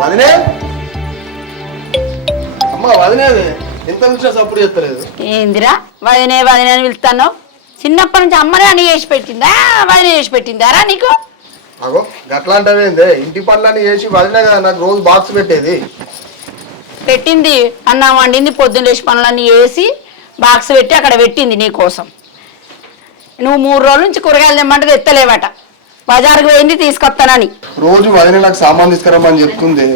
వదినే అమ్మ వదినేది ఎంత విషయం సపోర్ట్ చేస్తలేదు. ఏందిరా వదినే వదినే అని పిలుస్తాను? చిన్నప్పటి నుంచి అమ్మనే అని చేసి పెట్టిందా వదినే చేసి పెట్టిందారా నీకు? అగో గట్లా అంటావేందే? ఇంటి పనులన్నీ చేసి వదిలే కదా నాకు రోజు బాక్స్ పెట్టేది. పెట్టింది అన్నం వండింది, పొద్దున్న లేచి పనులన్నీ వేసి బాక్స్ పెట్టి అక్కడ పెట్టింది నీ కోసం. నువ్వు 3 రోజుల నుంచి కూరగాయలు తెమ్మంటే ఎత్తలేవట, బజార్కు పోయింది తీసుకొస్తానని. రోజు వదిలే నాకు సామాన్ తీసుకురమ్మని చెప్తుంది.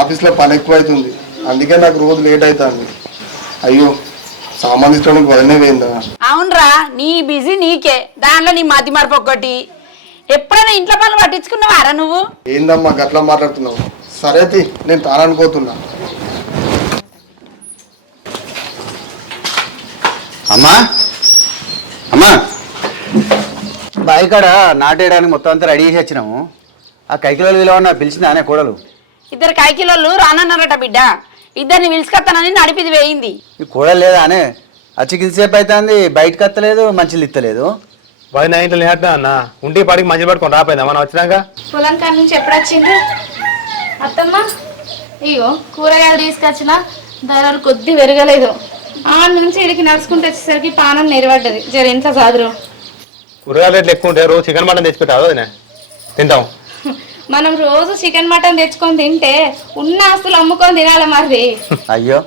ఆఫీస్లో పని ఎక్కువ అవుతుంది, అందుకే నాకు రోజు లేట్ అవుతుంది. అయ్యో సామాన్ తీసుకోవడానికి వదిలే పోయిందా? అవునరా, నీ బిజీ నీకే, దాంట్లో నీ మతి మరపు ఒక్కటి. ఎప్పుడైనా ఇంట్లో పనులు పట్టించుకున్నావారా నువ్వు? ఏందమ్మా గట్లా మాట్లాడుతున్నావు? సరే నేను తాననుకోతున్నా. అమ్మా అమ్మా బావి కాడ నాటేయడానికి మొత్తం అంతా రెడీ చేసి వచ్చినాము. ఆ కైకిలోలు విలువన్నా పిలిచిందా అనే కోడలు? 2 కైకిలోళ్ళు రానన్నారట బిడ్డ, 2 పిలుచుకొస్తానని నడిపిది వేయింది. ఈ కోడలు లేదా అనే వచ్చి కిందసేపు అవుతుంది, బయటకు వస్తలేదు, మంచిలు ఇస్తలేదు. వదిన ఇంట్లో నేర్తా అన్న ఉంటే పాడికి మంచి పట్టుకొని రాపోయిందా మనం వచ్చినాక? పొలం కాడ నుంచి ఎప్పుడు వచ్చిండ్రు అత్తమ్మ? ఇగో కూరగాయలు తీసుకొచ్చిన, ధరలు కొద్ది పెరగలేదు. ఆ నుంచి ఇడికి నడుచుకుంటూ వచ్చేసరికి పానం నెరవడ్డది. జర ఇంట్లో సాదురు. కూరగాయలు రేట్లు ఎక్కువ ఉంటాయి, రోజు చికెన్ మటన్ తెచ్చి పెట్టావు వదిన, తింటాం. మనం రోజు చికెన్ మటన్ తెచ్చుకొని తింటే ఉన్న ఆస్తులు అమ్ముకొని తినాలి మరి. అయ్యో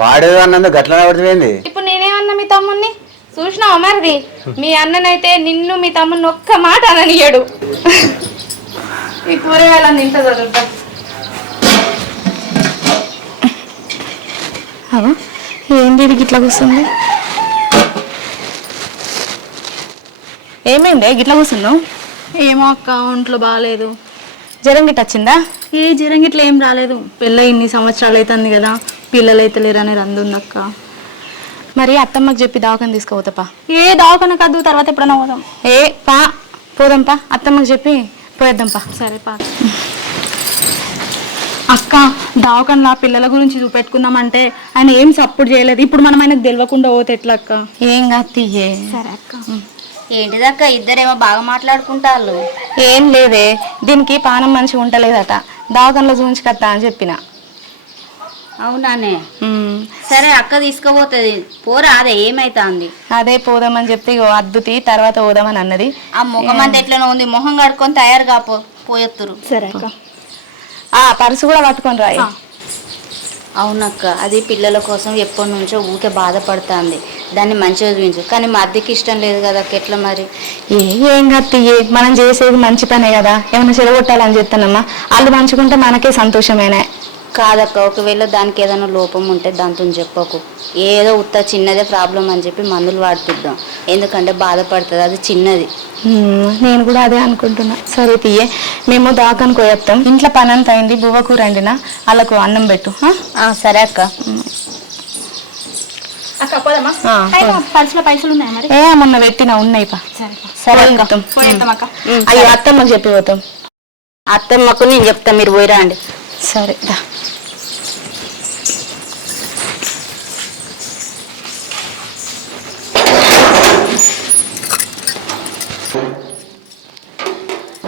వాడేదో అన్నందుకు గట్లనే పడిపోయింది. ఇప్పుడు నేనేమన్నా మీ తమ్ముడిని చూసినావా మరి? మీ అన్ననైతే నిన్ను మీ తమ్ముడిని ఒక్క మాట అననియడు. ఈ కూరగాయలన్నీ ఇంత చదువుతా. ఏంటి ఇది గిట్లా కూర్చుంది? ఏమైంది గిట్లా కూర్చున్నావు? ఏమో అక్క, ఒంట్లో బాగాలేదు. జ్వరం గిట్ట వచ్చిందా? ఏ జ్వరం గిట్ల ఏం రాలేదు. పెళ్ళి ఇన్ని సంవత్సరాలు అవుతుంది కదా, పిల్లలు అయితే లేరని రందుంది అక్క. మరి అత్తమ్మకి చెప్పి దవాఖాన తీసుకుపోతాపా. ఏ దవాఖాన కాదు, తర్వాత ఎప్పుడైనా పోదాం. పోదాంపా, అత్తమ్మకి చెప్పి పోయేద్దాంపా. సరేపా. అక్క దవాఖానలో పిల్లల గురించి చూపెట్టుకుందామంటే ఆయన ఏం సపోర్ట్ చేయలేదు. ఇప్పుడు మనం ఆయనకు తెలియకుండా పోతే ఎట్లా అక్క? ఏం కాదు. సరే అక్క. ఏంటిదక్క ఇద్దరేమో బాగా మాట్లాడుకుంటారు? ఏం లేదే, దీనికి పానం మంచిగా ఉంటలేదట, దవాఖానలో చూపించుకత్తా అని చెప్పిన. అవునానే? సరే అక్క తీసుకుపోతుంది, పోరా. అదే ఏమైతుంది? అదే పోదామని చెప్తే అద్దుతి తర్వాత పోదామని అన్నది. ఆ ముఖం అంతా ఎట్లనో ఉంది, మొహం కడుక్కొని తయారు పోయొత్తురు. సరే అక్క. పర్సు కూడా పట్టుకొని రాయి. అవునక్క, అది పిల్లల కోసం ఎప్పటి నుంచో ఊకే బాధపడుతుంది. దాన్ని మంచిగా చూపించు, కానీ మా అద్దెకి ఇష్టం లేదు కదా, ఎట్లా మరి? ఏం కాదు, మనం చేసేది మంచి పనే కదా, ఏమైనా చెడగొట్టాలని చెప్తానమ్మా. వాళ్ళు మంచుకుంటే మనకే సంతోషమేనా? కాదక్క, ఒకవేళ దానికి ఏదైనా లోపం ఉంటే దాంతో చెప్పకు. ఏదో ఉత్త చిన్నదే ప్రాబ్లం అని చెప్పి మందులు వాడిపిద్దాం, ఎందుకంటే బాధపడుతుంది, అది చిన్నది. నేను కూడా అదే అనుకుంటున్నా. సరే తీయే, మేము దాకానికి పోయేస్తాం. ఇంట్లో పని అంతా అయింది, బువ్వ కూర వండినా, వాళ్ళకు అన్నం పెట్టు. సరే అక్క. పర్సులో పైసలు ఉన్నాయా మరి? మొన్న పెట్టినా, ఉన్నాయి. సరే అయ్యో అత్తమ్మకి చెప్పి పోతాం. అత్తమ్మకు నేను చెప్తా, మీరు పోయిరా అండి. సరే దా.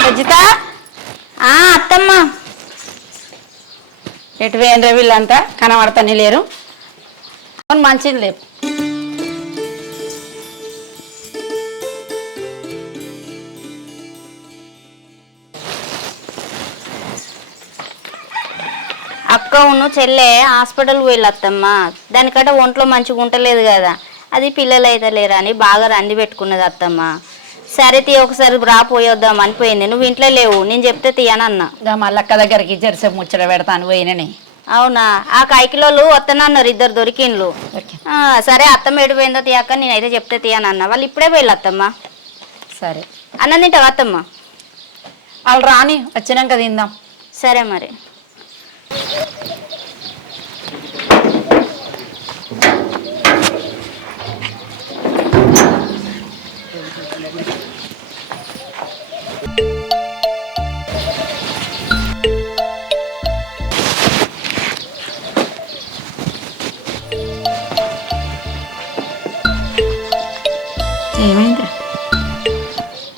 రజిత, అత్తమ్మ ఎటు వేయండి వీళ్ళంతా కనబడతానే లేరు. మంచిది లేపు. అక్క ఉన్న చెల్లె హాస్పిటల్ వెళ్ళొత్తమ్మ, దానికంటే ఒంట్లో మంచిగా ఉంటలేదు కదా, అది పిల్లలు అయితే లేరా అని బాగా రంది పెట్టుకున్నది అత్తమ్మ. సరే ఒకసారి రాపోయొద్దాం అనిపోయింది, నువ్వు ఇంట్లో లేవు, నేను చెప్తే తీయనన్నా. మల్లక్క దగ్గరికి జెర్సేపు ముచ్చట పెడతాను పోయినని. అవునా? ఆ కైకిలోళ్ళు వస్తానన్నారు, 2 దొరికిండ్లు. సరే అత్తమ్మ ఎడిపోయిందో తీయక్క, నేనైతే చెప్తే తీయనన్నా. వాళ్ళు ఇప్పుడే పోయిల్లు అత్తమ్మ. సరే అన్నం తింటావా అత్తమ్మ? వాళ్ళు రాని వచ్చినాక తిందాం. సరే మరి. ఏమైంది?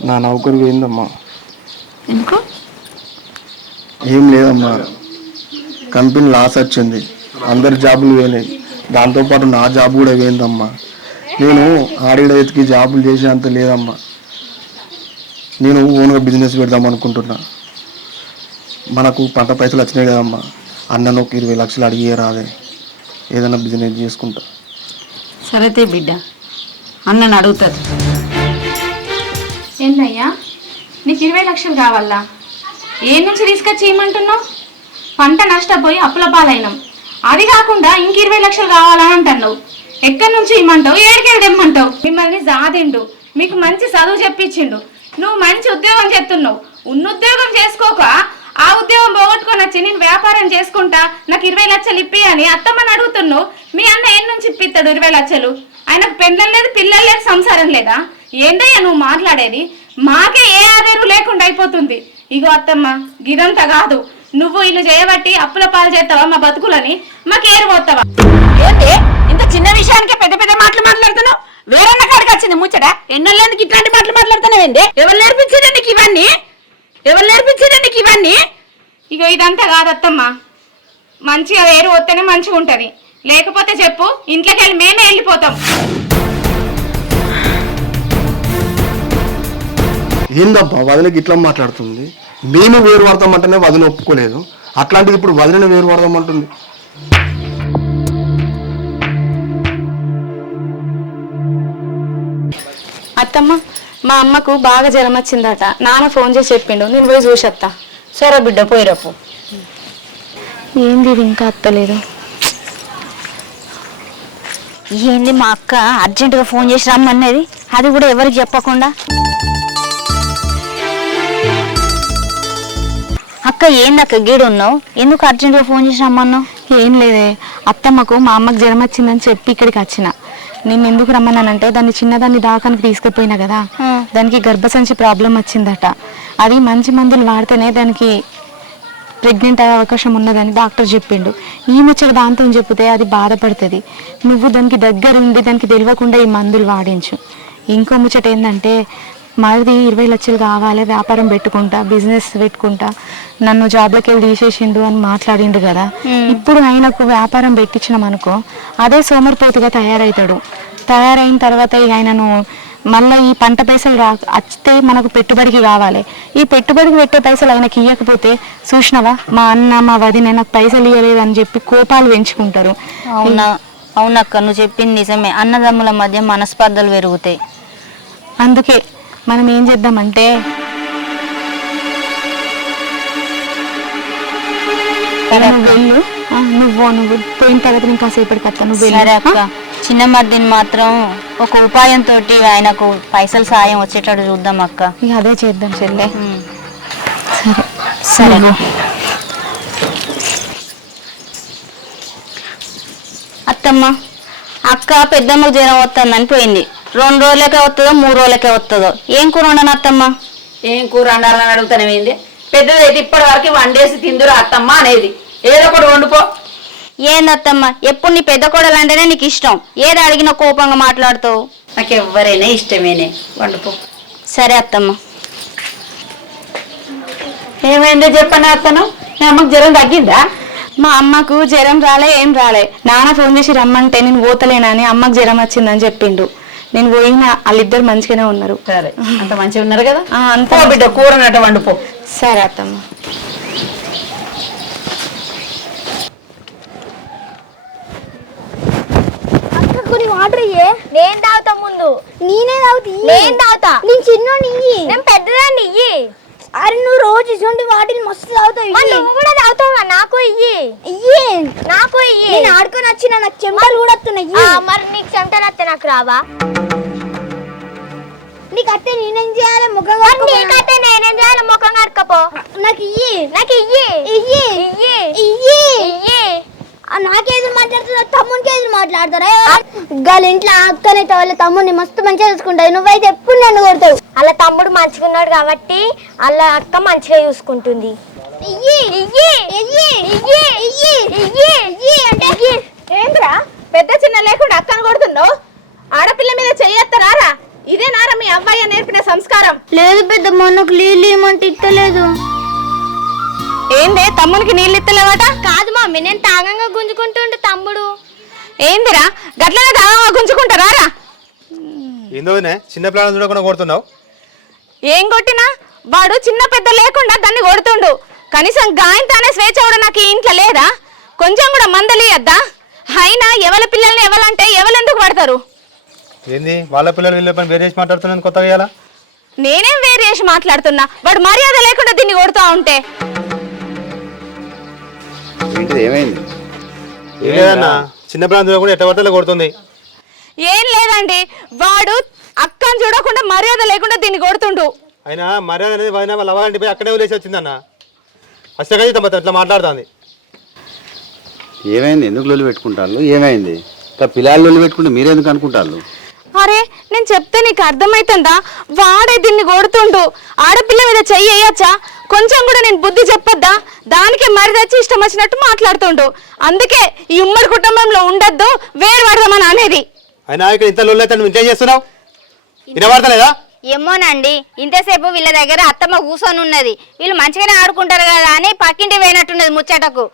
నా నౌకరు పోయిందమ్మా. ఎందుకు? ఏం లేదమ్మా, కంపెనీ లాస్ వచ్చింది, అందరి జాబులు పోయినాయి, దాంతోపాటు నా జాబ్ కూడా పోయిందమ్మా. నేను ఆడిడ ఎతికి జాబులు చేసేంత లేదమ్మా. నేను ఓన్గా బిజినెస్ పెడదాం అనుకుంటున్నా. మనకు పంట పైసలు వచ్చినాయి కదమ్మా, అన్నను ఒక 20 లక్షలు అడిగే రాదే, ఏదైనా బిజినెస్ చేసుకుంటా. సరైతే బిడ్డ, అన్నను అడుగుతుంది. ఏందయ్యా నీకు 20 లక్షలు కావాలా? ఏ నుంచి తీసుకొచ్చి ఇమ్మంటున్నావు? పంట నష్టపోయి అప్పుల పాలైనాం, అది కాకుండా ఇంక 20 లక్షలు కావాలని అంటున్నావు. ఎక్కడి నుంచి ఇమ్మంటావు? ఏడికెళ్ళి ఇమ్మంటావు? మిమ్మల్ని జాదిండు, మీకు మంచి చదువు చెప్పించిండు, నువ్వు మంచి ఉద్యోగం చేస్తున్నావు. ఉన్న ఉద్యోగం చేసుకోక ఆ ఉద్యోగం పోగొట్టుకొని వచ్చి నేను వ్యాపారం చేసుకుంటా, నాకు 20 లక్షలు ఇప్పి అని అత్తమ్మని అడుగుతున్నావు. మీ అన్న ఏం నుంచి ఇప్పిస్తాడు 20 లక్షలు? ఆయనకు పెళ్ళం లేదు, పిల్లలు లేదు, సంసారం లేదా? ఏందయ్యా నువ్వు మాట్లాడేది? మాకే ఏ ఆధారం లేకుండా అయిపోతుంది. ఇగో అత్తమ్మ, గిదంతా కాదు, నువ్వు ఇల్లు చేయబట్టి అప్పుల పాలు చేస్తావా మా బతుకులని, మాకు ఏరు పోతావా? ఏంటి ఇంత చిన్న విషయానికి పెద్ద పెద్ద మాటలు మాట్లాడుతున్నావు? వేరన్న కాడికి వచ్చింది ముచ్చట, ఎన్నెళ్ళకి ఇట్లాంటి మాటలు మాట్లాడుతున్నావేంటి? ఎవరు నేర్పించారు నీకు ఇవన్నీ? ఎవరు నేర్పించారు నీకు ఇవన్నీ? ఇగో ఇదంతా కాదు అత్తమ్మ, మంచిగా ఏరు వస్తేనే మంచిగా ఉంటది, లేకపోతే చెప్పు, ఇంట్లోకి వెళ్ళి మేమే వెళ్ళిపోతాం. ఏందబ్బా వదినకి ఇట్లా మాట్లాడుతుంది? మేము వేరు పడతామంటేనే వదిన ఒప్పుకోలేదు, అట్లాంటిది ఇప్పుడు వదిన వేరు పడదామంటుంది. అత్తమ్మ, మా అమ్మకు బాగా జ్వరం వచ్చిందట, నాన్న ఫోన్ చేసి చెప్పిండు, నేను పోయి చూసేస్తా. సరే బిడ్డ, పోయిరప్పు. ఏంది ఇది ఇంకా అత్తలేదు? ఏంది మా అక్క అర్జెంటుగా ఫోన్ చేసి రమ్మన్నది, అది కూడా ఎవరికి చెప్పకుండా. అక్క ఏందక్క గీడు ఉన్నావు? ఎందుకు అర్జెంటుగా ఫోన్ చేసి రమ్మన్నావు? ఏం లేదే, అత్తమ్మకు మా అమ్మకు జ్వరం వచ్చిందని చెప్పి ఇక్కడికి వచ్చిన. నేను ఎందుకు రమ్మన్నానంటే, దాన్ని చిన్నదాన్ని దాకానికి తీసుకుపోయినా కదా, దానికి గర్భసంచి ప్రాబ్లం వచ్చిందట. అది మంచి మందులు వాడితేనే దానికి ప్రెగ్నెంట్ అయ్యే అవకాశం ఉన్నదని డాక్టర్ చెప్పిండు. ఈ ముచ్చట దాంతో చెప్తే అది బాధపడుతుంది. నువ్వు దానికి దగ్గర ఉండి దానికి తెలియకుండా ఈ మందులు వాడించు. ఇంకో ముచ్చట ఏంటంటే, మాది 20 లక్షలు కావాలి, వ్యాపారం పెట్టుకుంటా, బిజినెస్ పెట్టుకుంటా, నన్ను జాబ్లోకి వెళ్ళి తీసేసిండు అని మాట్లాడిండు కదా. ఇప్పుడు ఆయనకు వ్యాపారం పెట్టించినాం అనుకో, అదే సోమరిపోతుగా తయారవుతాడు. తయారైన తర్వాత ఆయనను మళ్ళీ ఈ పంట పైసలు వస్తే మనకు పెట్టుబడికి కావాలి. ఈ పెట్టుబడికి పెట్టే పైసలు ఆయనకి ఇవ్వకపోతే, చూసినవా మా అన్న మా వదిన నాకు పైసలు ఇవ్వలేదు అని చెప్పి కోపాలు పెంచుకుంటారు. అవునా? అవునక్క, నువ్వు చెప్పింది నిజమే. అన్నదమ్ముల మధ్య మనస్పర్ధలు పెరుగుతాయి. అందుకే మనం ఏం చేద్దామంటే, వెళ్ళు, నువ్వు పోయిన తర్వాత నేను కాసేపటికి వస్తా. నువ్వు సరే అక్క, చిన్న మర్దిని మాత్రం ఒక ఉపాయంతో ఆయనకు పైసలు సాయం వచ్చేటట్టు చూద్దాం అక్క. ఇక అదే చేద్దాం చెల్లె. సరే. అత్తమ్మ, అక్క పెద్దమ్మకు జ్వరం వస్తుందని పోయింది. 2 రోజులకే వస్తుందో 3 రోజులకే వస్తుందో. ఏం కూర ఉండను అత్తమ్మ? ఏం కూర వండాలని అడుగుతానేమైంది? పెద్దదైతే ఇప్పటి వరకు వండేసి తిందురా అత్తమ్మ అనేది, ఏదో ఒకటి వండుకో. ఏందత్తమ్మ, ఎప్పుడు నీ పెద్ద కోడలు అంటేనే నీకు ఇష్టం, ఏది అడిగినా కోపంగా మాట్లాడుతావు. నాకు ఎవరైనా ఇష్టమేనే, వండుకో. సరే అత్తమ్మ. ఏమైందో చెప్పనా అత్తను? మీ అమ్మకు జ్వరం తగ్గిందా? మా అమ్మకు జ్వరం రాలే, ఏం రాలే. నాన్న ఫోన్ చేసి రమ్మంటే నేను పోతలేనని, అమ్మకు జ్వరం వచ్చిందని చెప్పిండు. నేను పోయిన వాళ్ళిద్దరు మంచిగానే ఉన్నారు. సరే, అంత మంచిగా ఉన్నారు కదా. అంత బిడ్డ కూర నట్ట వండుకో. సరే అత్తమ్మ. వాటర్ ఇయ్యే. నేను తాగుతా ముందు. నేనే తాగుతా. నేను తాగుతా. నేను చిన్నోని ఇయ్యి. నేను పెద్దదాన్ని ఇయ్యి. అరే నువ్వు రోజు ఇటువంటి వాటిని మస్తు తాగుతావు. నువ్వు కూడా తాగుతావా? నాకు ఇయ్యి. ఇయ్యి నాకు ఇయ్యి. నేను ఆడుకొని వచ్చిన, నాకు చెమటలు కూడా వస్తున్నాయి. మరి నీకు చెమటలు వస్తే నాకు రావా? నీకు అట్టే నేనేం చేయాలి? ముఖం నీకట్టే నేనేం చేయాలి? ముఖం కడకపో. నాకు ఇయ్యి. నాకు ఇయ్యి. ఇయ్యి ఇయ్యి ఇయ్యి ఇయ్యి. నాకేది మాట్లాడుతున్నావు? తమ్మునికి ఏది మాట్లాడతారా? వాళ్ళ ఇంట్లో అక్కనైతే వాళ్ళ తమ్ముడిని మస్తు మంచిగా చూసుకుంటుంది, నువ్వైతే ఎప్పుడు నన్ను కొడతావు. అలా తమ్ముడు మంచిగా ఉన్నాడు కాబట్టి వాళ్ళ అక్క మంచిగా చూసుకుంటుంది. ఏంట్రా పెద్ద చిన్న లేకుండా అక్కను కొడుతున్నావు? ఆడపిల్ల మీద చెయ్యత్తరారా? ఇదే నారా మీ అబ్బాయి నేర్పిన సంస్కారం? లేదు పెద్దమ్మ, నాకు నీళ్ళు ఏమంటే ఇస్తలేదు. ఏందే తమ్మునికి నీళ్ళు ఇస్తలేవట? కాదు మమ్మీ, నేను తాగంగా గుంజుకుంటుండే తమ్ముడు. ఏందిరా గట్లనే తాగంగా గుంజుకుంటారా? ఏందో చిన్న పిల్లలను చూడకుండా కొడుతున్నావు. ఏం కొట్టినా వాడు చిన్న పెద్ద లేకుండా దాన్ని కొడుతుండు. కనీసం గాయంతానే స్వేచ్ఛ కూడా నాకు ఈ ఇంట్లో లేదా? కొంచెం కూడా మందలియద్దా? అయినా ఎవరి పిల్లల్ని ఎవరంటే ఎవరెందుకు పడతారు? ఏంది వాళ్ళ పిల్లలు వీళ్ళ పని వేరే చేసి మాట్లాడుతున్నాను కొత్తగా ఇలా? నేనేం వేరు చేసి మాట్లాడుతున్నా? వాడు మర్యాద లేకుండా దీన్ని కొడుతూ ఉంటే ఏంటిది, ఏమైంది? ఏం లేదన్నా, చిన్న పిల్లలు చూడకుండా ఎట్ట పట్టాలో కొడుతుంది. ఏం లేదండి, వాడు అక్కని చూడకుండా మర్యాద లేకుండా దీన్ని కొడుతుండు. అయినా మర్యాద అనేది వాళ్ళ అవ్వాలంటే పోయి అక్కడే వదిలేసి వచ్చిందన్న. అసలు ఇట్లా మాట్లాడుతుంది. ఏమైంది? ఎందుకు లొల్లి పెట్టుకుంటారు? ఏమైంది? ఇంకా పిల్లలు లొల్లి పెట్టుకుంటే మీరెందుకు అనుకుంటారు? అరే నేను చెప్తే నీకు అర్థమవుతుందా? వాడే దీన్ని కొడుతుండు. ఆడపిల్ల మీద చెయ్యి వేయచ్చా? కొంచెం కూడా నేను బుద్ధి చెప్పొద్దా? దానికి మరి తెచ్చి ఇష్టం వచ్చినట్టు మాట్లాడుతుండు. అందుకే ఈ ఉమ్మడి కుటుంబంలో ఉండొద్దు, వేరు పడదామని అనేది. అయినా ఇక్కడ ఇంత లొల్లి అయితే నువ్వు ఇంకేం చేస్తున్నావు? వినబడతలేదా? ఏమోనండి, ఇంతసేపు వీళ్ళ దగ్గర అత్తమ్మ కూర్చొని ఉన్నది. వీళ్ళు మంచిగానే ఆడుకుంటారు కదా అని పక్కింటి పోయినట్టున్నది ముచ్చటకు.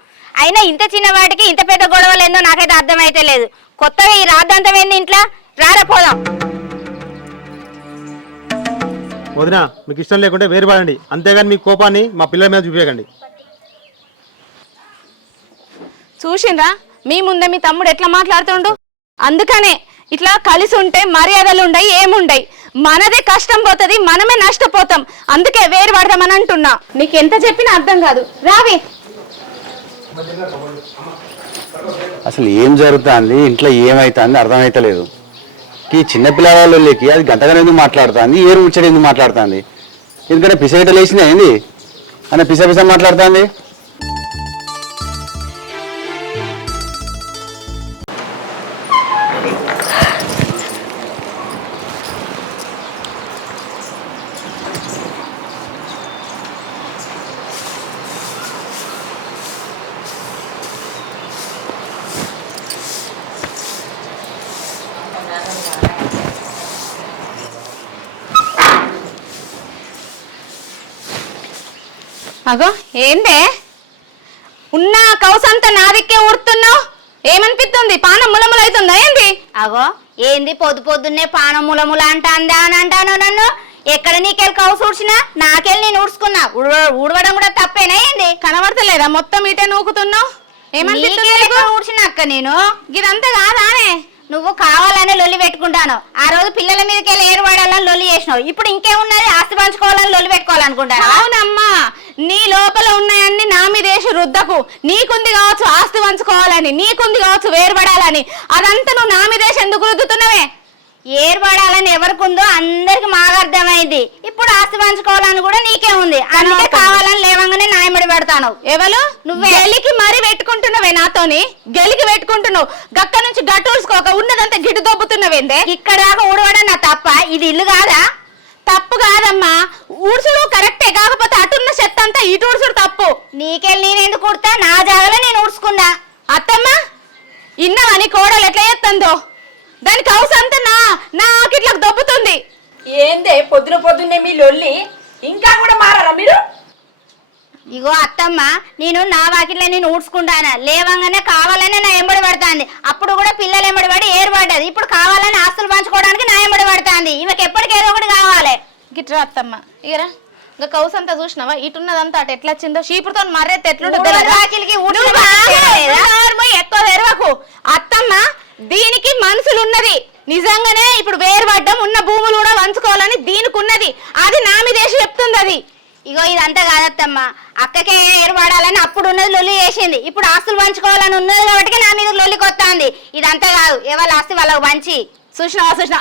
అయినా ఇంత చిన్న వాటికి ఇంత పెద్ద గొడవలు ఏందో నాకైతే అర్థమైతే లేదు. కొత్తగా ఈ రాద్దంతం ఏంది ఇంట్లో? రారపోదాం. వదిన, మీకు ఇష్టం లేకుంటే వేరు పడండి, అంతేగాని మీ కోపాన్ని మా పిల్లల మీద చూపించకండి. చూసిండ్రా మీ ముందే మీ తమ్ముడు ఎట్లా మాట్లాడుతుండు? అందుకనే ఇట్లా కలిసి ఉంటే మర్యాదలు ఉండయి, ఏముండయి. మనదే కష్టం పోతుంది, మనమే నష్టపోతాం. అందుకే వేరు పడదామని అంటున్నా. నీకెంత చెప్పినా అర్థం కాదు. రావి. అసలు ఏం జరుగుతుంది ఇంట్లో, ఏమైతుంది అర్థమైతలేదు. ఈ చిన్నపిల్లలకి అది గంటగానే ఎందుకు మాట్లాడుతుంది, ఏరు ముచ్చడి ఎందుకు మాట్లాడుతుంది? ఎందుకంటే పిసగట లేచింది అయింది అని పిస మాట్లాడుతుంది. అగో ఏందే ఉన్న కౌసంతా నా దిక్కే ఊడుతున్నావు? ఏమనిపిస్తుంది? పానం ములములు అవుతుందా ఏంది? అగో ఏంది పొద్దు పొద్దున్నే పానం ములముల అంటాందా అని అంటాను నన్ను. ఎక్కడ నీకెళ్ళి కౌసు ఊడ్చినా నాకెళ్ళి నేను ఊడ్చుకున్నా. ఊడవడం కూడా తప్పేనా ఏంది? కనబడతలేదా మొత్తం ఇటే నూకుతున్నావు? ఏమనిపిస్తుంది? ఊడ్చినా అక్క నేను. ఇదంతా కాదానే? నువ్వు కావాలనే లొల్లి పెట్టుకుంటాను. ఆ రోజు పిల్లల మీదకి వెళ్ళి ఏరువాడాలని లొల్లి చేసినావు. ఇప్పుడు ఇంకేమున్నది? ఆస్తి పంచుకోవాలని లొల్లి పెట్టుకోవాలనుకుంటాను. అవునమ్మా, నీ లోపల ఉన్నాయన్ని నా మీద వేసి రుద్దకు. నీకుంది కావచ్చు ఆస్తి పంచుకోవాలని, నీకుంది కావచ్చు వేరుపడాలని. అదంతా నువ్వు నా మీద వేసి ఎందుకు రుద్దుతున్నావే? ఏర్పడాలని ఎవరికుందో అందరికి మాకు అర్థమైంది. ఇప్పుడు ఆస్తి పంచుకోవాలని కూడా నీకే ఉంది. అందుకే కావాలని లేవంగానే న్యాయమడి పెడతాను. ఎవరు? నువ్వే గెలికి మరీ పెట్టుకుంటున్నావే నాతోని. గెలికి పెట్టుకుంటున్నావు, గక్క నుంచి గట్టూసుకోక ఉన్నదంతా గిడ్డు దొబ్బుతున్నావేందే? ఇక్కడ దాకా ఊడవడం నా తప్ప? ఇది ఇల్లు కాదా? తప్పు కాదమ్మా, ఊడ్చుడు కరెక్టే. కాకపోతే అటున్న చెత్త అంతా ఇటు ఊడ్చుడు తప్పు. నీకెళ్ళి నేనెందుకు కుడతా? నా జాగలో నేను ఊడ్చుకున్నా. అత్తమ్మ ఇన్నావా నీ కోడలు ఎట్లా చేస్తుందో? దానికి అవసరంతా నాకు ఇట్లా దొబ్బుతుంది. ఏందే పొద్దున్నే మీ లొల్లి? ఇంకా కూడా మారారా మీరు? ఇగో అత్తమ్మ, నేను నా వాకిట్లో నేను ఊడ్చుకుంటాను. లేవంగానే కావాలనే నా ఎంబడి పడుతుంది. అప్పుడు కూడా పిల్లలు ఎంబడి పడి ఏర్పడ్డది. ఇప్పుడు కావాలని ఆస్తులు పంచుకోవడానికి నా ఎంబడి పడుతుంది. ఈమెకి ఎప్పటికీ ఏదో ఒకటి కావాలి. గిట్రా అత్తమ్మ ఇగరా. ఇంకా కౌస్ అంతా చూసినావా? ఇటున్నదంతా అటు ఎట్లా వచ్చిందో? చీపురుతో మర్రెత్తి ఎట్లుంటుంది? ఎక్కువ తెరవకు అత్తమ్మ. దీనికి మనసులు ఉన్నది నిజంగానే. ఇప్పుడు వేరుపడ్డం, ఉన్న భూములు కూడా పంచుకోవాలని దీనికి ఉన్నది. అది నా మీద వేసి చెప్తుంది అది. ఇగో ఇదంతా కాదత్తమ్మ, అక్కకే ఏర్పడాలని అప్పుడు ఉన్నది లొల్లి చేసింది. ఇప్పుడు ఆస్తులు పంచుకోవాలని ఉన్నది కాబట్టి నా మీద లొల్లికి వస్తుంది. ఇదంతా కాదు, ఎవరి ఆస్తి వాళ్ళకు పంచి. చూసినా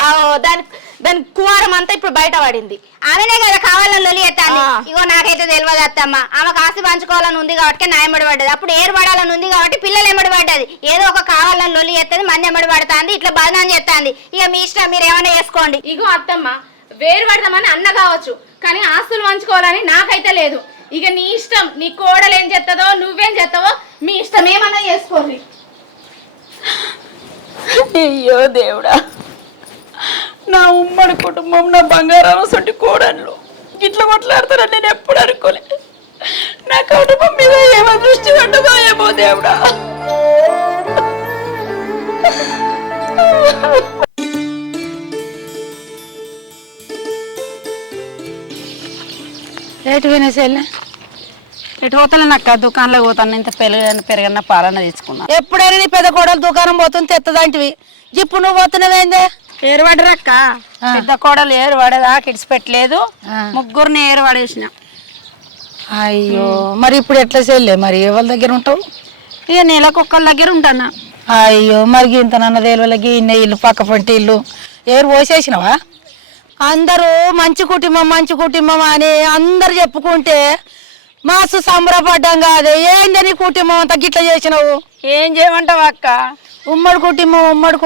దాని కువారం అంతా ఇప్పుడు బయట పడింది. ఆమెనే కదా కావాలని లొల్లి ఎత్తాను. ఇగో నాకైతే తెలియదు అత్తమ్మ. ఆమెకు ఆస్తి పంచుకోవాలని ఉంది కాబట్టి నా ఎంబడి పడ్డది. అప్పుడు ఏర్పడాలని ఉంది కాబట్టి పిల్లలు ఎంబడి పడ్డది. ఏదో ఒక కావాలని లొల్లి ఎత్తది, మంది ఎంబడి పడుతుంది. ఇట్లా బదనాన్ని చేస్తుంది. ఇక మీ ఇష్టం, మీరు ఏమైనా చేసుకోండి. ఇగో అత్తమ్మ, వేరు పడదామని అన్న కావచ్చు, కానీ ఆస్తులు పంచుకోవాలని నాకైతే లేదు. ఇక నీ ఇష్టం. నీ కోడలు ఏం చేస్తుందో, నువ్వేం చేస్తావో మీ ఇష్టం. ఏమన్నా చేసుకోండి. అయ్యో దేవుడా, నా ఉమ్మడి కుటుంబం, నా బంగారం సొంటి కోడళ్ళు ఇట్లా కొట్లాడతారని నేను ఎప్పుడు అనుకోలే. నా కుటుంబం మీద వాళ్ళ దృష్టి పట్టుకోయేమో దేవుడా. ఎటు వినేసేళ్ళే ఎటు పోతాను అక్క దుకాణంలో పోతాను. ఇంత పెరగన్న పాలన తీసుకున్నా. ఎప్పుడైనా నీ పెద్ద కోడలు దుకాణం పోతుంది తెత్తదంటివి. ఇప్పుడు నువ్వు పోతున్నావేందే? ఏరువాడరక్క పెద్ద కోడలు ఏరువాడదా కిడిచిపెట్టలేదు. ముగ్గురిని ఏరువాడేసిన. అయ్యో మరి ఇప్పుడు ఎట్లా చెల్లే? మరి ఎవరి దగ్గర ఉంటావు? ఇక నెలకొక్కళ్ళ దగ్గర ఉంటానా. అయ్యో మరి ఇంత నన్నదేళ్ళకి ఇన్న ఇల్లు పక్క పంటి ఇల్లు ఏరు పోసేసినవా? అందరూ మంచి కుటుంబం అని అందరు చెప్పుకుంటే మాసు సంబరపడ్డాం కాదే. ఏందని కుటుంబం అంతా గిట్ల చేసినావు? ఏం చేయమంటావు అక్క? ఉమ్మడి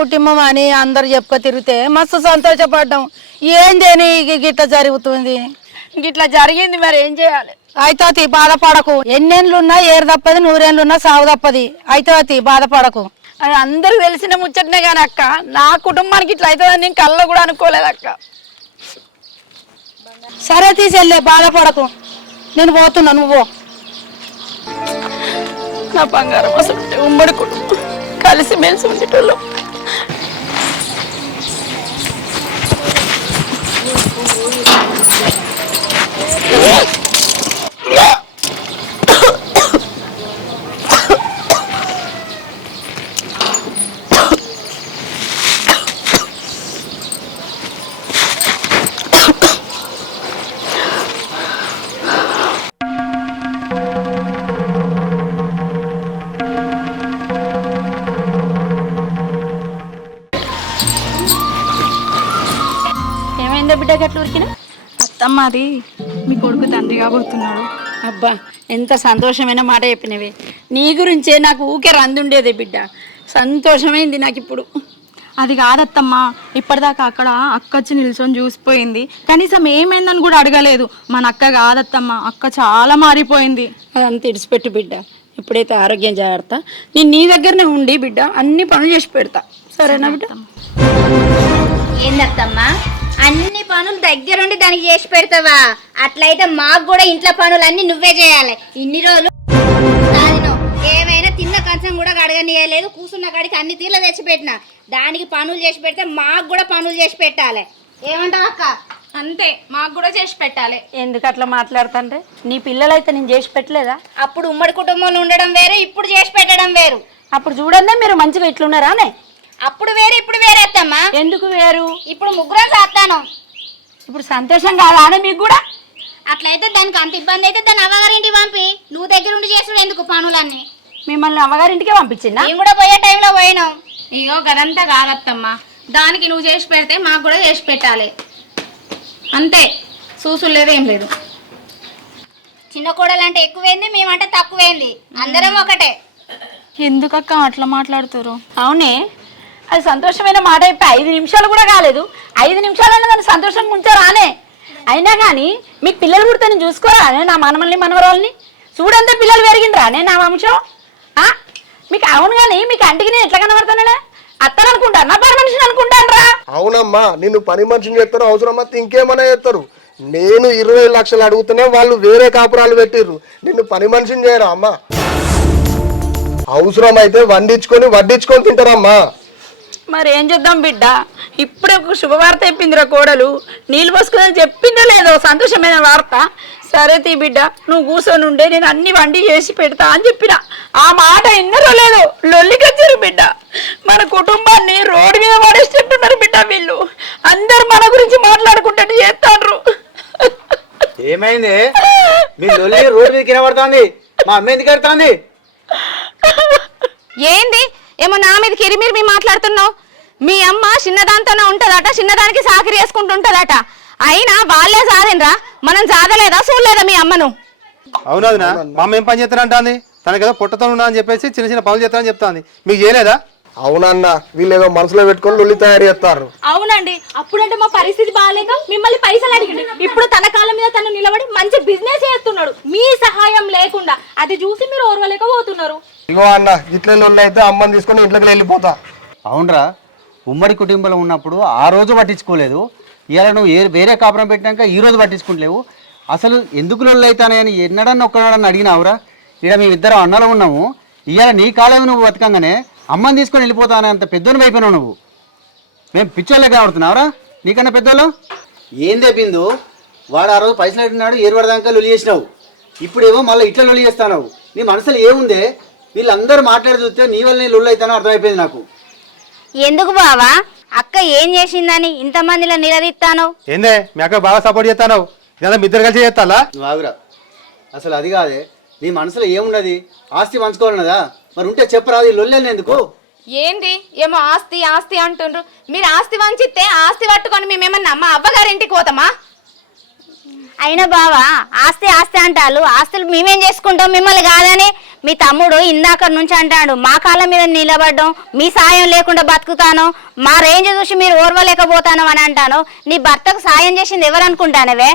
కుటుంబం అని అందరు చెప్పుకో తిరిగితే మస్తు సంతోషపడ్డాం. ఏందని గిట్ల జరుగుతుంది? గిట్లా జరిగింది మరి ఏం చేయాలి? అయితే బాధపడకు. ఎన్నెండ్లున్నా ఏరు తప్పది, 100 ఏళ్ళున్నా సాగు తప్పది. అయితే బాధపడకు. అది అందరూ తెలిసిన ముచ్చటనే కానీ అక్క, నా కుటుంబానికి ఇట్లా అవుతుందని నేను కళ్ళలో కూడా అనుకోలేదు అక్క. సరే తీసెళ్ళే, బాధపడకు. నేను పోతున్నా, నువ్వు నా బంగారం అసలు ఉమ్మడి కుటుంబం కలిసి మెలిసి ఉండేటోళ్ళు. ఏమైందా బిడ్డ గట్ల ఉరికినా? అత్తమ్మ అది మీ కొడుకు తండ్రి కాబోతున్నాడు. అబ్బా ఎంత సంతోషమైన మాట చెప్పినవి. నీ గురించే నాకు ఊకే రందుండేదే బిడ్డ. సంతోషమైంది నాకు ఇప్పుడు. అది కాదత్తమ్మ, ఇప్పటిదాకా అక్కడ అక్క వచ్చి నిల్చొని చూసిపోయింది. కనీసం ఏమైందని కూడా అడగలేదు. మన అక్క కాదత్తమ్మ, అక్క చాలా మారిపోయింది. అదంతా ఇడిచిపెట్టు బిడ్డ. ఎప్పుడైతే ఆరోగ్యం జాగ్రత్త. నేను నీ దగ్గరనే ఉండి బిడ్డ అన్ని పనులు చేసి పెడతా. సరేనా బిడ్డ? ఏందత్తమ్మా అన్ని పనులు దగ్గరుండి దానికి చేసి పెడతావా? అట్లయితే మాకు కూడా ఇంట్లో పనులన్నీ నువ్వే చేయాలి. ఇన్ని రోజులు ఏమైనా తిన్న కంచం కూడా కడగనియలేదు. కూర్చున్న కాడికి అన్ని తీర్ల తెచ్చిపెట్టిన. దానికి పనులు చేసి పెడితే మాకు కూడా పనులు చేసి పెట్టాలి. ఏమంటావు అక్క? అంతే, మాకు కూడా చేసి పెట్టాలి. ఎందుకు అట్లా మాట్లాడుతుంటే? నీ పిల్లలైతే నేను చేసి పెట్టలేదా? అప్పుడు ఉమ్మడి కుటుంబంలో ఉండడం వేరు, ఇప్పుడు చేసి పెట్టడం వేరు. అప్పుడు చూడండి మీరు మంచిగా ఇట్లున్నారానే. అప్పుడు వేరు ఇప్పుడు వేరే అత్తమ్మా. ఎందుకు వేరు? ఇప్పుడు ముగ్గురం చేస్తాను. ఇప్పుడు సంతోషం కాదా అని మీకు కూడా? అట్లయితే దానికి అంత ఇబ్బంది అయితే దాన్ని అవ్వగారింటికి పంపి నువ్వు దగ్గర ఉండి చేసుడు ఎందుకు పనులన్నీ? మిమ్మల్ని అమ్మగారింటికే పంపించిందా? మేము కూడా పోయే టైంలో పోయినాం. ఇగో గదంతా కాదత్తమ్మ, దానికి నువ్వు చేసి పెడితే మాకు కూడా చేసి పెట్టాలి. అంతే, చూసులు లేదు ఏం లేదు. చిన్న కోడలు అంటే ఎక్కువైంది, మేమంటే తక్కువైంది. అందరం ఒకటే. ఎందుకక్క అట్లా మాట్లాడుతారు? అవునే, అది సంతోషమైన మాట అయిపోయి 5 నిమిషాలు కూడా కాలేదు. 5 నిమిషాలైనా దాన్ని సంతోషంగా ఉంచారానే. అయినా కానీ మీకు పిల్లలు పుడితే నేను చూసుకోరా నా మనమల్ని మనవరాల్ని? చూడంతా పిల్లలు పెరిగిండ్రా నేను నా వంశం. మీకు అవును కానీ మీ కంటికి నేను ఎట్లా కనబడతానే? అత్తను అనుకుంటాను, నా పని మనిషిని అనుకుంటాను రా. అవునమ్మా, నిన్ను పని మనిషిని చేస్తారు, అవసరం అయితే ఇంకేమన్నా చేస్తారు. నేను 20 లక్షలు అడుగుతూనే వాళ్ళు వేరే కాపురాలు పెట్టిర్రు. నిన్ను పని మనిషిని చేయరా అమ్మా? అవసరం అయితే వడ్డించుకొని తింటారమ్మా. మరి ఏం చేద్దాం బిడ్డ? ఇప్పుడే ఒక శుభవార్త చెప్పిందిరా కోడలు. నీళ్ళు పోసుకుని చెప్పిందో లేదో సంతోషమైన వార్త. సరే తీ బిడ్డ, నువ్వు కూర్చొని ఉండే, నేను అన్ని వండి చేసి పెడతా అని చెప్పిన. ఆ మాట ఎన్నరో లేదు లొల్లికొచ్చారు బిడ్డ. మన కుటుంబాన్ని రోడ్డు మీద పడేసేట్టున్నారు బిడ్డ వీళ్ళు. అందరు మన గురించి మాట్లాడుకుంటూ చేస్తాండ్రు. ఏమైంది? మీ లొల్లి రోడ్డు మీద కినబడుతోంది, మా అమ్మ ఎందుకు కడుతోంది? ఏంది ఏమో నా మీద కిరిమిరి మీ మాట్లాడుతున్నావు? మీ అమ్మ చిన్నదాంతోనే ఉంటదట, చిన్నదానికి సాకిరి వేసుకుంటుంటదట. అయినా వాళ్ళే సాధినరా, మనం సాధలేదా? చూడలేదా మీ అమ్మను? అవునదినా, మా అమ్మ ఏం పని చేస్తానంటుంది? తనకేదో పుట్టతో ఉన్నా అని చెప్పేసి చిన్న చిన్న పనులు చేస్తానని చెప్తాంది. మీకు చేయలేదా? అవునన్న, వీళ్ళు ఏదో మనసులో పెట్టుకొని లొల్లి తయారు చేస్తారు. అవునండి, అప్పుడంటే మా పరిస్థితి బాగాలేక మిమ్మల్ని పైసలు అడిగింది. ఇప్పుడు తన కాళ్ళ మీద తను నిలబడి మంచి బిజినెస్ చేస్తున్నాడు మీ సహాయం లేకుండా. అది చూసి మీరు ఓర్వలేకపోతున్నారు. ఇగో అన్న, ఇట్లా లొల్లి అయితే అమ్మని తీసుకొని ఇంట్లోకి వెళ్ళిపోతా. అవునరా, ఉమ్మడి కుటుంబంలో ఉన్నప్పుడు ఆ రోజు పట్టించుకోలేదు. ఇవాళ నువ్వు వేరే కాపురం పెట్టినాక ఈ రోజు పట్టించుకుంటలేవు. అసలు ఎందుకు లొల్లి అవుతానని ఎన్నడన్నా ఒక్కనాడని అడిగినావురా? ఇక మేమిద్దరం అన్నలో ఉన్నాము. ఇవాళ నీ కాలం నువ్వు బతకంగానే అమ్మని తీసుకొని వెళ్ళిపోతానే అంత పెద్దోని అయిపోయినావు నువ్వు. మేము పిచ్చోళ్ళే కనబడుతున్నావురా నీకన్నా పెద్దోళ్ళు. ఏందే బిందు, వాడు ఆ రోజు పైసలు అడిగినాడు, ఏరుపడదాకా లొలి చేసినావు. ఇప్పుడేమో మళ్ళీ ఇట్లా లొలి చేస్తావు. నీ మనసులో ఏముందే? వీళ్ళందరూ మాట్లాడి చూస్తే నీ వల్ల లొల్లు అవుతానో అర్థమైపోయింది నాకు. ఎందుకు బావా అక్క ఏం చేసిందని ఇంతమందిలో నిలదీస్తాను? ఏందే మీ అక్క బాగా సపోర్ట్ చేస్తాను, ఇదంతా మీ ఇద్దరు కలిసి చేస్తాలా? నువ్వు ఆగురా, అసలు అది కాదే. నీ మనసులో ఏమున్నది? ఆస్తి పంచుకోవాలన్నదా? మరి ఉంటే చెప్పరాదు, ఈ లొల్లి ఎందుకు? ఏంది ఏమో ఆస్తి ఆస్తి అంటుండ్రు. మీరు ఆస్తి వంచితే ఆస్తి పట్టుకొని మేమేమన్నా మా అవ్వగారింటికి పోతామా? అయినా బావా ఆస్తి ఆస్తి అంటారు, ఆస్తులు మేమేం చేసుకుంటాం మిమ్మల్ని కాదని. మీ తమ్ముడు ఇందాక నుంచి అంటాడు మా కాళ్ళ మీద నిలబడ్డం, మీ సాయం లేకుండా బతుకుతాను, మా రేంజ్ చూసి మీరు ఓర్వలేకపోతాను అని అంటాను. నీ భర్తకు సాయం చేసింది ఎవరు అనుకుంటానవే?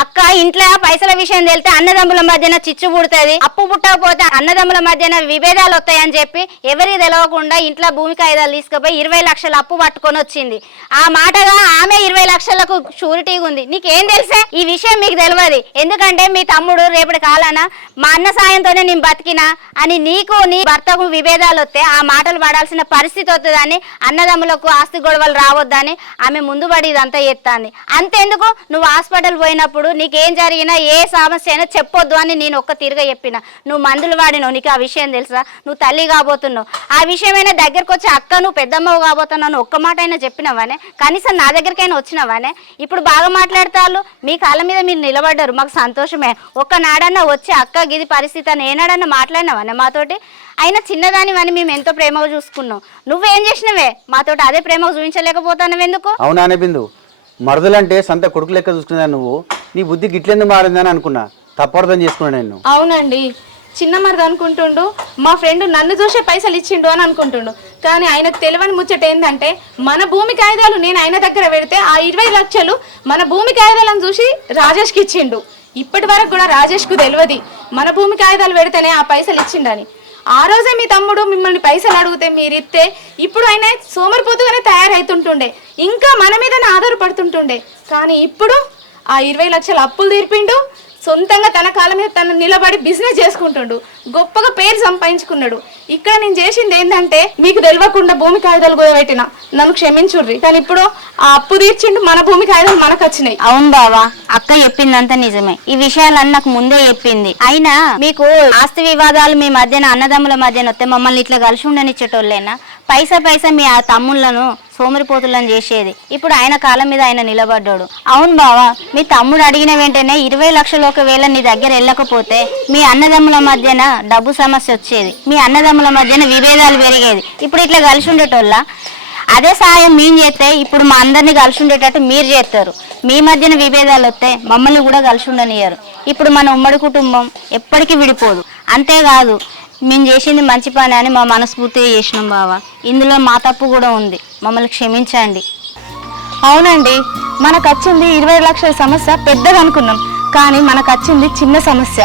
అక్క ఇంట్లో పైసల విషయం తెలితే అన్నదమ్ముల మధ్యన చిచ్చు పుడుతుంది, అప్పు పుట్టకపోతే అన్నదమ్ముల మధ్యన విభేదాలు వస్తాయని చెప్పి ఎవరికి తెలవకుండా ఇంట్లో భూమి కాయిదాలు తీసుకుపోయి 20 లక్షల అప్పు పట్టుకొని వచ్చింది. ఆ మాటగా ఆమె 20 లక్షలకు షూరిటీ ఉంది. నీకేం తెలుసే ఈ విషయం? మీకు తెలియదు. ఎందుకంటే మీ తమ్ముడు రేపటి కాలాన మా అన్న సాయంతోనే నేను బతికినా అని నీకు నీ భర్తకు విభేదాలు వస్తే ఆ మాటలు పడాల్సిన పరిస్థితి వస్తుందని, అన్నదమ్ములకు ఆస్తి గొడవలు రావద్దని ఆమె ముందు పడి ఇదంతా చేస్తాంది. అంతెందుకు నువ్వు హాస్పిటల్ పోయినప్పుడు నీకేం జరిగినా ఏ సమస్య అయినా చెప్పొద్దు అని నేను ఒక్క తిరిగా చెప్పిన. నువ్వు మందులు వాడినావు, నీకు ఆ విషయం తెలుసా? నువ్వు తల్లి కాబోతున్నావు, ఆ విషయమైనా దగ్గరకు వచ్చి అక్క నువ్వు పెద్దమ్మవు కాబోతున్నావు ఒక్క మాట అయినా చెప్పినవానే? కనీసం నా దగ్గరికైనా వచ్చినవానే? ఇప్పుడు బాగా మాట్లాడతారు, మీ కాళ్ళ మీద మీరు నిలబడ్డారు, మాకు సంతోషమే. ఒక్కనాడన్నా వచ్చి అక్క గిది పరిస్థితి అని ఏనాడన్నా మాట్లాడినావానే మాతోటి? అయినా చిన్నదానివని మేము ఎంతో ప్రేమగా చూసుకున్నాం, నువ్వేం చేసినవే మాతోటి అదే ప్రేమగా చూపించలేకపోతాను ఎందుకు? అవునానే బిందు, మరదలంటే సంత కొడుకు లెక్క చూసుకున్నా నువ్వు. నీ బుద్ధి గిట్లెందుకు మారిందని అనుకున్నా, తప్పర్థం చేసుకున్నా నేను. అవునండి, చిన్న మరిది అనుకుంటుండు మా ఫ్రెండ్ నన్ను చూసే పైసలు ఇచ్చిండు అని అనుకుంటుండు. కానీ ఆయనకు తెలియని ముచ్చట ఏంటంటే మన భూమి కాయిదాలు నేను ఆయన దగ్గర పెడితే ఆ 20 లక్షలు మన భూమి కాయిదాలను చూసి రాజేష్కి ఇచ్చిండు. ఇప్పటి వరకు కూడా రాజేష్కు తెలియదు మన భూమి కాయిదాలు పెడితేనే ఆ పైసలు ఇచ్చిండని. ఆ రోజే మీ తమ్ముడు మిమ్మల్ని పైసలు అడిగితే మీరు ఇస్తే ఇప్పుడు ఆయన సోమరిపోతుగానే తయారవుతుంటుండే, ఇంకా మన మీదనే ఆధారపడుతుంటుండే. కానీ ఇప్పుడు ఆ 20 లక్షల అప్పులు తీర్పిండు, సొంతంగా తన కాళ్ళ మీద తను నిలబడి బిజినెస్ చేసుకుంటుండు, గొప్పగా పేరు సంపాదించుకున్నాడు. ఇక్కడ నేను చేసింది ఏంటంటే మీకు తెలియకుండా భూమి కాగితాలు కుదబెట్టిన, నన్ను క్షమించుర్రి. కానీ ఇప్పుడు ఆ అప్పు తీర్చిండు, మన భూమి కాగితాలు మనకు వచ్చినాయి. అవును బావా అక్క చెప్పిందంతా నిజమే, ఈ విషయాలన్నీ నాకు ముందే చెప్పింది. అయినా మీకు ఆస్తి వివాదాలు మీ మధ్యన అన్నదమ్ముల మధ్యన వస్తే మమ్మల్ని ఇట్లా కలిసి ఉండనిచ్చేటోళ్ళేనా? పైసా మీ ఆ తమ్ముళ్ళను సోమరిపోతులను చేసేది. ఇప్పుడు ఆయన కాళ్ళ మీద ఆయన నిలబడ్డాడు. అవును బావా, మీ తమ్ముడు అడిగిన వెంటనే 20 లక్షలు ఒకవేళ నీ దగ్గర వెళ్ళకపోతే మీ అన్నదమ్ముల మధ్యన డబ్బు సమస్య వచ్చేది, మీ అన్నదమ్ముల మధ్యన విభేదాలు పెరిగేది. ఇప్పుడు ఇట్లా కలిసి ఉండేటోళ్ళ అదే సాయం మేము చేస్తే ఇప్పుడు మా అందరినీ కలిసి ఉండేటట్టు మీరు చేస్తారు. మీ మధ్యన విభేదాలు వస్తే మమ్మల్ని కూడా కలిసి ఉండనియరు. ఇప్పుడు మన ఉమ్మడి కుటుంబం ఎప్పటికీ విడిపోదు. అంతేకాదు మేము చేసింది మంచి పని అని మా మనస్ఫూర్తిగా చేసినాం బావా. ఇందులో మా తప్పు కూడా ఉంది, మమ్మల్ని క్షమించండి. అవునండి, మనకు వచ్చింది 20 లక్షల సమస్య పెద్దగా అనుకున్నాం, కానీ మనకు వచ్చింది చిన్న సమస్య.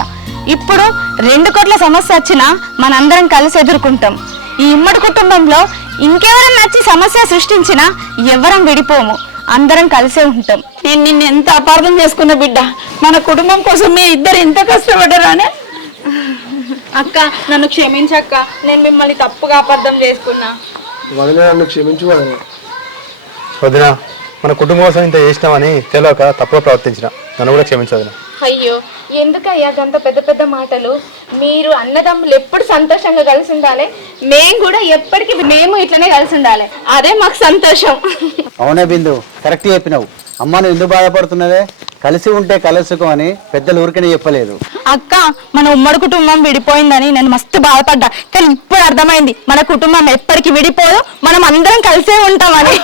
ఇప్పుడు 2 కోట్ల సమస్య వచ్చినా మనందరం కలిసి ఎదుర్కొంటాం. ఈ ఉమ్మడి కుటుంబంలో ఇంకెవరైనా వచ్చి సమస్య సృష్టించినా ఎవరం విడిపోము, అందరం కలిసే ఉంటాం. నేను నిన్ను ఎంత అపార్థం చేసుకున్న బిడ్డ, మన కుటుంబం కోసం మీ ఇద్దరు ఎంత కష్టపడ్డారానే. అక్క నన్ను క్షమించక్క, నేను మిమ్మల్ని తప్పుగా అపార్థం చేసుకున్నా. వదిలే, నన్ను క్షమించు వదిలే. వదిన, మన కుటుంబం కోసం ఇంత చేసినామని తెలియక తప్పుగా ప్రవర్తించిన, నన్ను కూడా క్షమించదు. అయ్యో ఎందుకయ్యా గంత పెద్ద పెద్ద మాటలు? మీరు అన్నదమ్ములు ఎప్పుడు సంతోషంగా కలిసి ఉండాలి, మేము కూడా ఎప్పటికీ మేము ఇట్లనే కలిసి ఉండాలి, అదే మాకు సంతోషం. అవునే బిందు, కరెక్ట్ చెప్పినావు. అమ్మ నువ్వు ఎందుకు బాధపడుతున్నదే? కలిసి ఉంటే కలుసుకో అని పెద్దలు ఊరికనే చెప్పలేదు. అక్క మన ఉమ్మడి కుటుంబం విడిపోయిందని నేను మస్తు బాధపడ్డా, కానీ ఇప్పుడు అర్థమైంది మన కుటుంబం ఎప్పటికీ విడిపోదు, మనం అందరం కలిసే ఉంటామని.